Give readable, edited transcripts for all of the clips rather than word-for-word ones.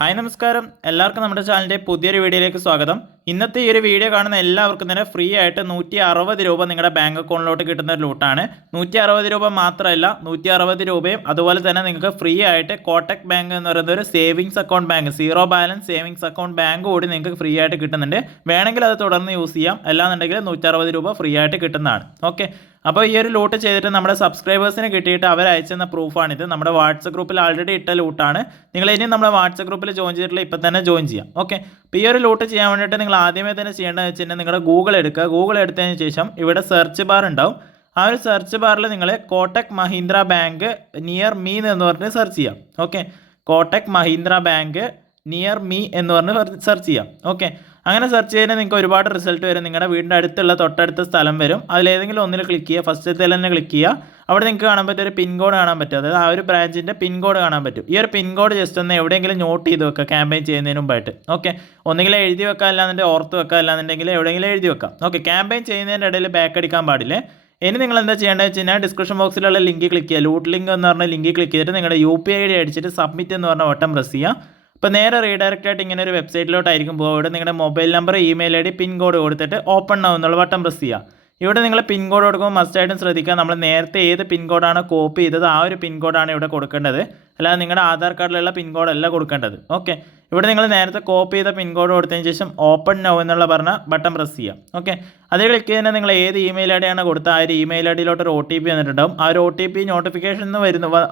Hi നമസ്കാരം, എല്ലാവർക്കും നമ്മുടെ ചാനലിൻ്റെ പുതിയൊരു വീഡിയോയിലേക്ക് സ്വാഗതം. ഇന്നത്തെ ഈ ഒരു വീഡിയോ കാണുന്ന എല്ലാവർക്കും തന്നെ ഫ്രീ ആയിട്ട് 160 രൂപ നിങ്ങളുടെ ബാങ്ക് അക്കൗണ്ടിലോട്ട് കിട്ടുന്ന ഒരു ലൂട്ടാണ്. 160 രൂപ മാത്രമല്ല, 160 രൂപയും അതുപോലെ തന്നെ നിങ്ങൾക്ക് ഫ്രീ ആയിട്ട് കോട്ടക് ബാങ്ക് എന്ന് പറയുന്ന ഒരു savings account bank, zero balance savings account bank കൂടി നിങ്ങൾക്ക് ഫ്രീ ആയിട്ട് കിട്ടുന്നുണ്ട്. വേണമെങ്കിൽ അത് തുടർന്ന് യൂസ് ചെയ്യാം, അല്ലാന്നുണ്ടെങ്കിൽ 160 രൂപ ഫ്രീ ആയിട്ട് കിട്ടുന്നതാണ്. ഓക്കെ, അപ്പോൾ ഈ ഒരു ലൂട്ട് ചെയ്തിട്ട് നമ്മുടെ സബ്സ്ക്രൈബേഴ്സിന് കിട്ടിയിട്ട് അവർ അയച്ചെന്ന പ്രൂഫാണിത്. നമ്മുടെ വാട്സപ്പ് ഗ്രൂപ്പിൽ ആൾറെഡി ഇട്ട ലൂട്ടാണ്. നിങ്ങൾ ഇനി നമ്മുടെ വാട്സപ്പ് ഗ്രൂപ്പിൽ ജോയിൻ ചെയ്തിട്ടുള്ള ഇപ്പം തന്നെ ജോയിൻ ചെയ്യാം. ഓക്കെ, അപ്പോൾ ഈ ഒരു ലൂട്ട് ചെയ്യാൻ വേണ്ടിയിട്ട് നിങ്ങൾ ആദ്യമേ തന്നെ ചെയ്യേണ്ടതെന്ന് വെച്ചിട്ടുണ്ടെങ്കിൽ നിങ്ങളുടെ ഗൂഗിൾ എടുക്കുക. ഗൂഗിൾ എടുത്തതിന് ശേഷം ഇവിടെ സെർച്ച് ബാർ ഉണ്ടാവും. ആ ഒരു സെർച്ച് ബാറിൽ നിങ്ങൾ Kotak Mahindra bank near me എന്ന് പറഞ്ഞ് സെർച്ച് ചെയ്യാം. Okay, Kotak Mahindra bank near me എന്ന് പറഞ്ഞ് സെർച്ച് ചെയ്യാം. ഓക്കെ, അങ്ങനെ സെർച്ച് ചെയ്യുന്നത് നിങ്ങൾക്ക് ഒരുപാട് റിസൾട്ട് വരും. നിങ്ങളുടെ വീടിൻ്റെ അടുത്തുള്ള തൊട്ടടുത്ത സ്ഥലം വരും. അതിലേതെങ്കിലും ഒന്നിൽ ക്ലിക്ക് ചെയ്യുക. ഫസ്റ്റത്തെ തന്നെ ക്ലിക്ക് ചെയ്യുക. അവിടെ നിങ്ങൾക്ക് കാണാൻ പറ്റും ഒരു പിൻ കോഡ് കാണാൻ പറ്റും. അതായത് ആ ഒരു ബ്രാഞ്ചിൻ്റെ പിൻ കോഡ് കാണാൻ പറ്റും. ഈ ഒരു പിൻ കോഡ് ജസ്റ്റ് ഒന്ന് എവിടെയെങ്കിലും നോട്ട് ചെയ്ത് വെക്കുക ക്യാമ്പയിൻ ചെയ്യുന്നതിന് മുമ്പായിട്ട്. ഓക്കെ, ഒന്നെങ്കിലും എഴുതി വെക്കുക, അല്ലാന്നുണ്ടെങ്കിൽ ഓർത്ത് വെക്കുക, അല്ലാന്നുണ്ടെങ്കിൽ എവിടെയെങ്കിലും എഴുതി വെക്കാം. ഓക്കെ, ക്യാമ്പയിൻ ചെയ്യുന്നതിൻ്റെ ഇടയിൽ ബാക്ക് അടിക്കാൻ പാടില്ലേ. ഇനി നിങ്ങൾ എന്താ ചെയ്യേണ്ടത് വെച്ച് കഴിഞ്ഞാൽ ഡിസ്ക്രിപ്ഷൻ ബോക്സിലുള്ള ലിങ്ക് ക്ലിക്ക് ചെയ്യുക. ലൂട്ട് ലിങ്ക് എന്ന് പറഞ്ഞ ലിങ്ക് ക്ലിക്ക് ചെയ്തിട്ട് നിങ്ങളുടെ UPI ID അടിച്ചിട്ട് സബ്മിറ്റ് എന്ന് പറഞ്ഞ ബട്ടൺ പ്രസ് ചെയ്യുക. അപ്പോൾ നേരെ റീഡയറക്റ്റ് ആയിട്ട് ഇങ്ങനെ ഒരു വെബ്സൈറ്റിലോട്ടായിരിക്കും പോകുക. ഇവിടെ നിങ്ങളുടെ mobile number, email ID, pin code കൊടുത്തിട്ട് ഓപ്പൺ നൗ എന്നുള്ള ബട്ടൺ പ്രസ് ചെയ്യുക. ഇവിടെ നിങ്ങൾ പിൻ കോഡ് കൊടുക്കുമ്പോൾ മസ്റ്റായിട്ടും ശ്രദ്ധിക്കുക, നമ്മൾ നേരത്തെ ഏത് പിൻ കോഡാണ് കോപ്പി ചെയ്തത് ആ ഒരു പിൻ കോഡാണ് ഇവിടെ കൊടുക്കേണ്ടത്, അല്ലാതെ നിങ്ങളുടെ ആധാർ കാർഡിലുള്ള പിൻ കോഡല്ല കൊടുക്കേണ്ടത്. ഓക്കെ, ഇവിടെ നിങ്ങൾ നേരത്തെ കോപ്പി ചെയ്ത പിൻ കോഡ് കൊടുത്തതിന് ശേഷം ഓപ്പൺ നൗ എന്നുള്ള പറഞ്ഞ ബട്ടൺ പ്രസ് ചെയ്യാം. ഓക്കെ, അത് ക്ലിക്ക് ചെയ്യുന്നത് നിങ്ങൾ ഏത് ഇമെയിൽ ID ആണ് കൊടുത്താൽ ആ ഒരു ഇമെയിൽ IDയിലോട്ട് ഒരു OTP വന്നിട്ടുണ്ടാവും. ആ ഒരു OTP നോട്ടിഫിക്കേഷൻ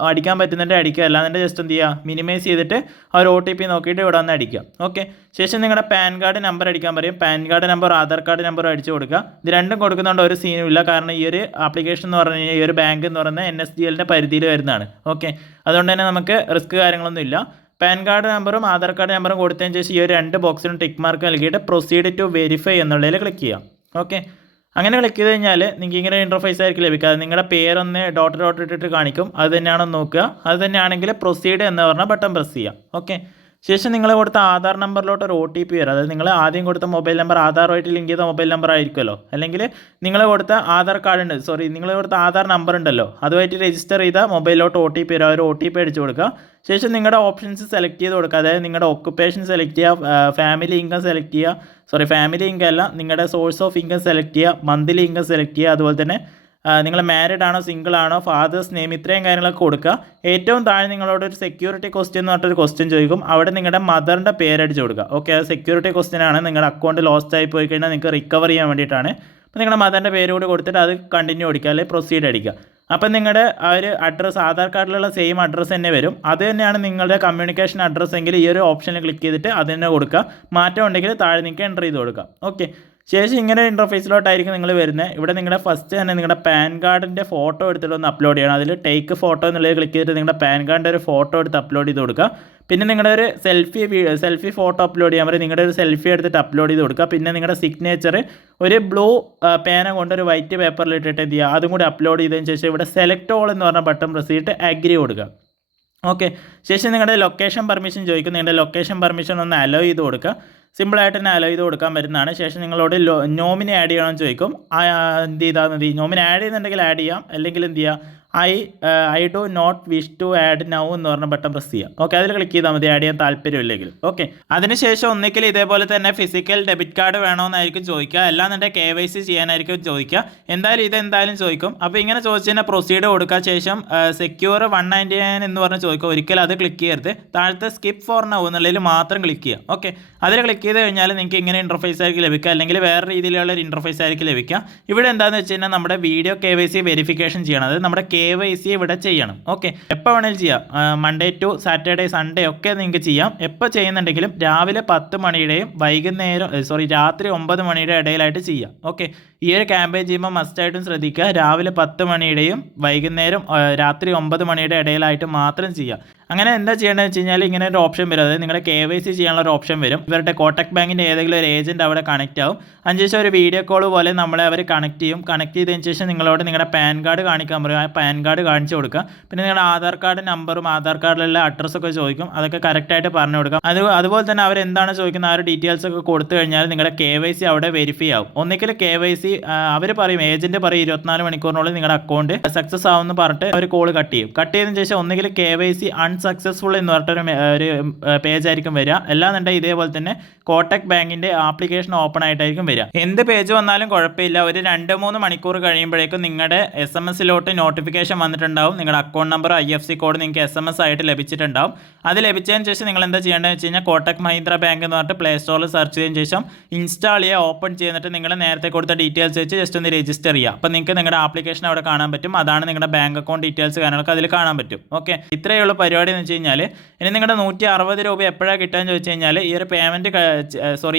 അടിക്കാൻ പറ്റുന്നുണ്ട് അടിക്കുക, അല്ലാതെ ജസ്റ്റ് എന്ത് ചെയ്യുക, മിനിമൈസ് ചെയ്തിട്ട് ആ ഒരു OTP നോക്കിയിട്ട് ഇവിടെ വന്ന് അടിക്കുക. ഓക്കെ, ശേഷം നിങ്ങളുടെ പാൻ കാർഡ് നമ്പർ അടിക്കാൻ പറയും. Pan card number Aadhaar card number അടിച്ചു കൊടുക്കുക. ഇത് രണ്ടും കൊടുക്കുന്നതുകൊണ്ട് ഒരു സീനും ഇല്ല, കാരണം ഈ ഒരു ആപ്ലിക്കേഷൻ എന്ന് പറഞ്ഞു കഴിഞ്ഞാൽ ഈ ഒരു ബാങ്ക് എന്ന് പറയുന്നത് NSDLൻ്റെ പരിധിയിൽ വരുന്നതാണ്. ഓക്കെ, അതുകൊണ്ട് തന്നെ നമുക്ക് റിസ്ക് കാര്യങ്ങളൊന്നും ഇല്ല. പാൻ കാർഡ് നമ്പറും ആധാർ കാർഡ് നമ്പറും കൊടുത്തതിന് ശേഷം ഈ ഒരു രണ്ട് ബോക്സിനും ടിക്ക് മാർക്ക് നൽകിയിട്ട് പ്രൊസീഡ് ടു വെരിഫൈ എന്നുള്ളതിൽ ക്ലിക്ക് ചെയ്യാം. ഓക്കെ, അങ്ങനെ ക്ലിക്ക് ചെയ്ത് കഴിഞ്ഞാൽ നിങ്ങൾക്ക് ഇങ്ങനെ ഇൻ്റർഫേസ് ആയിരിക്കും ലഭിക്കുക. നിങ്ങളുടെ പേരൊന്ന് ഡോട്ട് ഇട്ടിട്ട് കാണിക്കും, അത് തന്നെയാണെന്ന് നോക്കുക. അത് തന്നെയാണെങ്കിൽ പ്രൊസീഡ് എന്ന് പറഞ്ഞ ബട്ടൺ പ്രസ് ചെയ്യുക. ഓക്കെ, ശേഷം നിങ്ങൾ കൊടുത്ത ആധാർ നമ്പറിലോട്ട് ഒരു OTP വരും. അതായത് നിങ്ങൾ ആദ്യം കൊടുത്ത മൊബൈൽ നമ്പർ ആധാറുമായിട്ട് ലിങ്ക് ചെയ്ത മൊബൈൽ നമ്പർ ആയിരിക്കുമല്ലോ, അല്ലെങ്കിൽ നിങ്ങൾ കൊടുത്ത ആധാർ കാർഡ് ഉണ്ട്, നിങ്ങൾ കൊടുത്ത ആധാർ നമ്പർ ഉണ്ടല്ലോ, അതുമായിട്ട് രജിസ്റ്റർ ചെയ്ത മൊബൈലിലോട്ട് OTP വരും. ആ ഒരു OTP അടിച്ചു കൊടുക്കുക. ശേഷം നിങ്ങളുടെ ഓപ്ഷൻസ് സെലക്ട് ചെയ്ത് കൊടുക്കുക. അതായത് നിങ്ങളുടെ ഒക്കുപ്പേഷൻ സെലക്ട് ചെയ്യുക, ഫാമിലി ഇൻകം സെലക്ട് ചെയ്യുക, ഫാമിലി ഇൻകം അല്ല, നിങ്ങളുടെ സോഴ്സ് ഓഫ് ഇൻകം സെലക്ട് ചെയ്യുക, മന്ത്ലി ഇൻകം സെലക്ട് ചെയ്യുക, അതുപോലെ തന്നെ നിങ്ങൾ മാരീഡ് ആണോ സിംഗിൾ ആണോ, ഫാദേഴ്സ് നെയിം, ഇത്രയും കാര്യങ്ങളൊക്കെ കൊടുക്കുക. ഏറ്റവും താഴെ നിങ്ങളോട് ഒരു സെക്യൂരിറ്റി ക്വസ്റ്റ്യൻ എന്ന് പറഞ്ഞിട്ടൊരു ക്വസ്റ്റ്യൻ ചോദിക്കും. അവിടെ നിങ്ങളുടെ മദറിൻ്റെ പേരടിച്ച് കൊടുക്കുക. ഓക്കെ, അത് സെക്യൂരിറ്റി ക്വസ്റ്റ്യൻ ആണ്. നിങ്ങളുടെ അക്കൗണ്ട് ലോസ്റ്റ് ആയി പോയി കഴിഞ്ഞാൽ നിങ്ങൾക്ക് റിക്കവർ ചെയ്യാൻ വേണ്ടിയിട്ടാണ്. അപ്പോൾ നിങ്ങളുടെ മദറിൻ്റെ പേര് കൂടി കൊടുത്തിട്ട് അത് കണ്ടിന്യൂ അടിക്കുക, അല്ലെങ്കിൽ പ്രൊസീഡ് അടിക്കുക. അപ്പം നിങ്ങളുടെ ആ ഒരു അഡ്രസ്സ് ആധാർ കാർഡിലുള്ള സെയിം അഡ്രസ്സ് തന്നെ വരും. അത് തന്നെയാണ് നിങ്ങളുടെ കമ്മ്യൂണിക്കേഷൻ അഡ്രസ്സ് എങ്കിൽ ഈ ഒരു ഓപ്ഷനിൽ ക്ലിക്ക് ചെയ്തിട്ട് അത് തന്നെ കൊടുക്കുക. മാറ്റം ഉണ്ടെങ്കിൽ താഴെ നിങ്ങൾക്ക് എൻ്റർ ചെയ്ത് കൊടുക്കുക. ഓക്കെ, ശേഷം ഇങ്ങനെ ഇൻ്റർഫേസിലോട്ടായിരിക്കും നിങ്ങൾ വരുന്നത്. ഇവിടെ നിങ്ങളുടെ ഫസ്റ്റ് തന്നെ നിങ്ങളുടെ പാൻ കാർഡിൻ്റെ ഫോട്ടോ എടുത്തിട്ട് ഒന്ന് അപ്ലോഡ് ചെയ്യണം. അതിൽ ടേക്ക് ഫോട്ടോ എന്നുള്ളത് ക്ലിക്ക് ചെയ്തിട്ട് നിങ്ങളുടെ പാൻ കാർഡിൻ്റെ ഒരു ഫോട്ടോ എടുത്ത് അപ്ലോഡ് ചെയ്ത് കൊടുക്കുക. പിന്നെ നിങ്ങളുടെ ഒരു സെൽഫി ഫോട്ടോ അപ്ലോഡ് ചെയ്യാൻ പറയും. നിങ്ങളുടെ ഒരു സെൽഫി എടുത്തിട്ട് അപ്ലോഡ് ചെയ്ത് കൊടുക്കുക. പിന്നെ നിങ്ങളുടെ സിഗ്നേച്ചർ ഒരു ബ്ലൂ പേന കൊണ്ട് ഒരു വൈറ്റ് പേപ്പറിൽ ഇട്ടിട്ട് എന്ത് ചെയ്യുക, അതും കൂടി അപ്ലോഡ് ചെയ്തതിന് ശേഷം ഇവിടെ സെലക്ട് ഓൾ എന്ന് പറഞ്ഞ ബട്ടൺ പ്രസ് ചെയ്തിട്ട് അഗ്രി കൊടുക്കുക. ഓക്കെ, ശേഷം നിങ്ങളുടെ ലൊക്കേഷൻ പെർമിഷൻ ചോദിക്കും. നിങ്ങളുടെ ലൊക്കേഷൻ പെർമിഷൻ ഒന്ന് അലോ ചെയ്ത് കൊടുക്കുക. സിമ്പിളായിട്ട് തന്നെ അലോ ചെയ്ത് കൊടുക്കാൻ പറ്റുന്നതാണ്. ശേഷം നിങ്ങളോട് നോമിനി ആഡ് ചെയ്യണമെന്ന് ചോദിക്കും. എന്ത് ചെയ്താൽ മതി, നോമിനി ആഡ് ചെയ്യുന്നുണ്ടെങ്കിൽ ആഡ് ചെയ്യാം, അല്ലെങ്കിൽ എന്ത് ചെയ്യുക, I do not wish to add now എന്ന് പറഞ്ഞ ബട്ടൺ പ്രസ് ചെയ്യുക. ഓക്കെ, അതിൽ ക്ലിക്ക് ചെയ്താൽ മതി ആഡ് ചെയ്യാൻ താല്പര്യമില്ലെങ്കിൽ. ഓക്കെ, അതിനുശേഷം ഒന്നിക്കൽ ഇതേപോലെ തന്നെ ഫിസിക്കൽ ഡെബിറ്റ് കാർഡ് വേണമെന്നായിരിക്കും ചോദിക്കുക, അല്ലാന്നുണ്ടെങ്കിൽ KYC ചെയ്യാനായിരിക്കും ചോദിക്കുക. ഇതെന്തായാലും ചോദിക്കും. അപ്പോൾ ഇങ്ങനെ ചോദിച്ചു കഴിഞ്ഞാൽ പ്രൊസീഡ് കൊടുക്കുക. ശേഷം സെക്യൂർ 199 എന്ന് പറഞ്ഞ് ചോദിക്കുക. ഒരിക്കലും അത് ക്ലിക്ക് ചെയ്യരുത്. താഴത്തെ സ്കിപ്പ് ഫോർ നൗ എന്നുള്ളതിൽ മാത്രം ക്ലിക്ക് ചെയ്യുക. ഓക്കെ, അതിൽ ക്ലിക്ക് ചെയ്ത് കഴിഞ്ഞാൽ നിങ്ങൾക്ക് ഇങ്ങനെ ഇൻ്റർഫേസ് ആയിരിക്കും ലഭിക്കുക, അല്ലെങ്കിൽ വേറെ രീതിയിലുള്ള ഒരു ഇൻ്റർഫേസ് ആയിരിക്കും ലഭിക്കുക. ഇവിടെ എന്താണെന്ന് വെച്ച് കഴിഞ്ഞാൽ നമ്മുടെ വീഡിയോ KYC വെരിഫിക്കേഷൻ ചെയ്യണം. അത് നമ്മുടെ KYC ഇവിടെ ചെയ്യണം. ഓക്കെ, എപ്പോൾ വേണമെങ്കിലും ചെയ്യാം. മൺഡേ ടു സാറ്റർഡേ സൺഡേ ഒക്കെ നിങ്ങൾക്ക് ചെയ്യാം. എപ്പോൾ ചെയ്യുന്നുണ്ടെങ്കിലും രാവിലെ 10 മണിയുടെയും രാത്രി 9 മണിയുടെ ഇടയിലായിട്ട് ചെയ്യാം. ഓക്കെ, ഈ ഒരു ക്യാമ്പയിൻ ചെയ്യുമ്പോൾ മസ്റ്റായിട്ടും ശ്രദ്ധിക്കുക, രാവിലെ 10 മണിയുടെയും വൈകുന്നേരം രാത്രി 9 മണിയുടെ ഇടയിലായിട്ട് മാത്രം ചെയ്യാം. അങ്ങനെ എന്താ ചെയ്യേണ്ടതെന്ന് വെച്ച് കഴിഞ്ഞാൽ ഇങ്ങനെ ഒരു ഓപ്ഷൻ വരും. അതായത് നിങ്ങളുടെ KYC ചെയ്യാനുള്ള ഒരു ഓപ്ഷൻ വരും. ഇവരുടെ കോട്ടക് ബാങ്കിൻ്റെ ഏതെങ്കിലും ഒരു ഏജൻറ്റ് അവിടെ കണക്റ്റ് ആവും. അതിനുശേഷം ഒരു വീഡിയോ കോൾ പോലെ നമ്മളെ അവർ കണക്ട് ചെയ്യും. കണക്ട് ചെയ്തതിന് ശേഷം നിങ്ങളോട് നിങ്ങളുടെ പാൻ കാർഡ് കാണിക്കാൻ പറയും. ആ പാൻ കാർഡ് കാണിച്ചു കൊടുക്കുക. പിന്നെ നിങ്ങളുടെ ആധാർ കാർഡ് നമ്പറും ആധാർ കാർഡിലുള്ള അഡ്രസ്സൊക്കെ ചോദിക്കും. അതൊക്കെ കറക്റ്റായിട്ട് പറഞ്ഞു കൊടുക്കാം. അതുപോലെ തന്നെ അവരെന്താണ് ചോദിക്കുന്നത് ആ ഒരു ഡീറ്റെയിൽസ് ഒക്കെ കൊടുത്തു കഴിഞ്ഞാൽ നിങ്ങളുടെ KYC അവിടെ വെരിഫൈ ആവും. ഒന്നിക്കൽ KYC അവർ പറയും, ഏജൻറ്റ് പറയും 24 മണിക്കൂറിനുള്ളിൽ നിങ്ങളുടെ അക്കൗണ്ട് സക്സസ് ആവുമെന്ന് പറഞ്ഞിട്ട് അവർ കോൾ കട്ട് ചെയ്യും. കട്ട് ചെയ്തതിന് ശേഷം ഒന്നുകിൽ KYC അൺസക്സസ്ഫുൾ എന്ന് പറഞ്ഞിട്ടൊരു ഒരു പേജ് ആയിരിക്കും വരിക. അല്ലാന്നുണ്ടെങ്കിൽ ഇതേപോലെ തന്നെ കോട്ടക് ബാങ്കിൻ്റെ ആപ്ലിക്കേഷൻ ഓപ്പൺ ആയിട്ടായിരിക്കും വരിക. എന്ത് പേജ് വന്നാലും കുഴപ്പമില്ല, ഒരു 2-3 മണിക്കൂർ കഴിയുമ്പോഴേക്കും നിങ്ങളുടെ SMS-ലോട്ട് നോട്ടിഫിക്കേഷൻ വന്നിട്ടുണ്ടാവും. നിങ്ങളുടെ അക്കൗണ്ട് നമ്പർ IFSC കോഡ് നിങ്ങൾക്ക് SMS ആയിട്ട് ലഭിച്ചിട്ടുണ്ടാവും. അത് ലഭിച്ചതിന് ശേഷം നിങ്ങൾ എന്താ ചെയ്യേണ്ടതെന്ന് വെച്ച് കഴിഞ്ഞാൽ കോട്ടക് മഹീന്ദ്ര ബാങ്ക് എന്ന് പറഞ്ഞിട്ട് പ്ലേ സ്റ്റോറിൽ സെർച്ച് ചെയ്തതിന് ശേഷം ഇൻസ്റ്റാൾ ചെയ്യുക, ഓപ്പൺ ചെയ്തിട്ട് നിങ്ങൾ നേരത്തെ കൊടുത്ത ഡീറ്റെയിൽസ് വെച്ച് ജസ്റ്റ് ഒന്ന് രജിസ്റ്റർ ചെയ്യുക. അപ്പോൾ നിങ്ങൾക്ക് നിങ്ങളുടെ ആപ്ലിക്കേഷൻ അവിടെ കാണാൻ പറ്റും. അതാണ് നിങ്ങളുടെ ബാങ്ക് അക്കൗണ്ട് ഡീറ്റെയിൽസ് കാര്യങ്ങളൊക്കെ അതിൽ കാണാൻ പറ്റും. ഓക്കെ, ഇത്രയേ ഉള്ളൂ പരിപാടി എന്ന് വെച്ച് കഴിഞ്ഞാൽ. ഇനി നിങ്ങളുടെ 160 രൂപ എപ്പോഴാണ് കിട്ടുകയെന്ന് ചോദിച്ചു കഴിഞ്ഞാൽ ഈ ഒരു പേയ്മെൻറ്റ്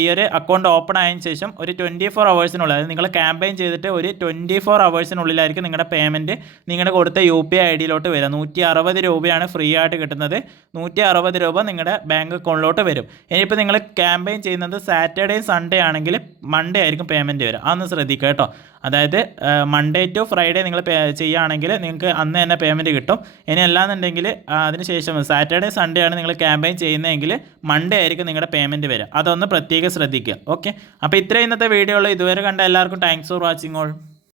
ഈ ഒരു അക്കൗണ്ട് ഓപ്പൺ ആയതിനു ശേഷം ഒരു 24 അവേഴ്സിനുള്ളിൽ, അതായത് നിങ്ങൾ ക്യാമ്പയിൻ ചെയ്തിട്ട് ഒരു 24 അവേഴ്സിനുള്ളിലായിരിക്കും നിങ്ങളുടെ പേയ്മെൻറ്റ് നിങ്ങളുടെ കൊടുത്ത UPI ID-ലോട്ട് വരിക. 160 രൂപയാണ് ഫ്രീ ആയിട്ട് കിട്ടുന്നത്. 160 രൂപ നിങ്ങളുടെ ബാങ്ക് അക്കൗണ്ടിലോട്ട് വരും. ഇനിയിപ്പോൾ നിങ്ങൾ ക്യാമ്പയിൻ ചെയ്യുന്നത് സാറ്റർഡേ സൺഡേ ആണെങ്കിൽ മൺഡേ ആയിരിക്കും പേയ്മെൻറ്റ് വരിക. അതൊന്ന് ശ്രദ്ധിക്കുക കേട്ടോ. അതായത് മൺഡേ ടു ഫ്രൈഡേ നിങ്ങൾ ചെയ്യുകയാണെങ്കിൽ നിങ്ങൾക്ക് അന്ന് തന്നെ പേയ്മെൻറ്റ് കിട്ടും. ഇനി അല്ലാന്നുണ്ടെങ്കിൽ അതിനുശേഷം സാറ്റർഡേ സൺഡേ ആണ് നിങ്ങൾ ക്യാമ്പയിൻ ചെയ്യുന്നതെങ്കിൽ മൺഡേ ആയിരിക്കും നിങ്ങളുടെ പേയ്മെൻറ്റ് വരിക. അതൊന്ന് പ്രത്യേകം ശ്രദ്ധിക്കുക. ഓക്കെ, അപ്പോൾ ഇത്രയും ഇന്നത്തെ വീഡിയോ ഉള്ളൂ. ഇതുവരെ കണ്ട എല്ലാവർക്കും താങ്ക്സ് ഫോർ വാച്ചിങ് ഓൾ.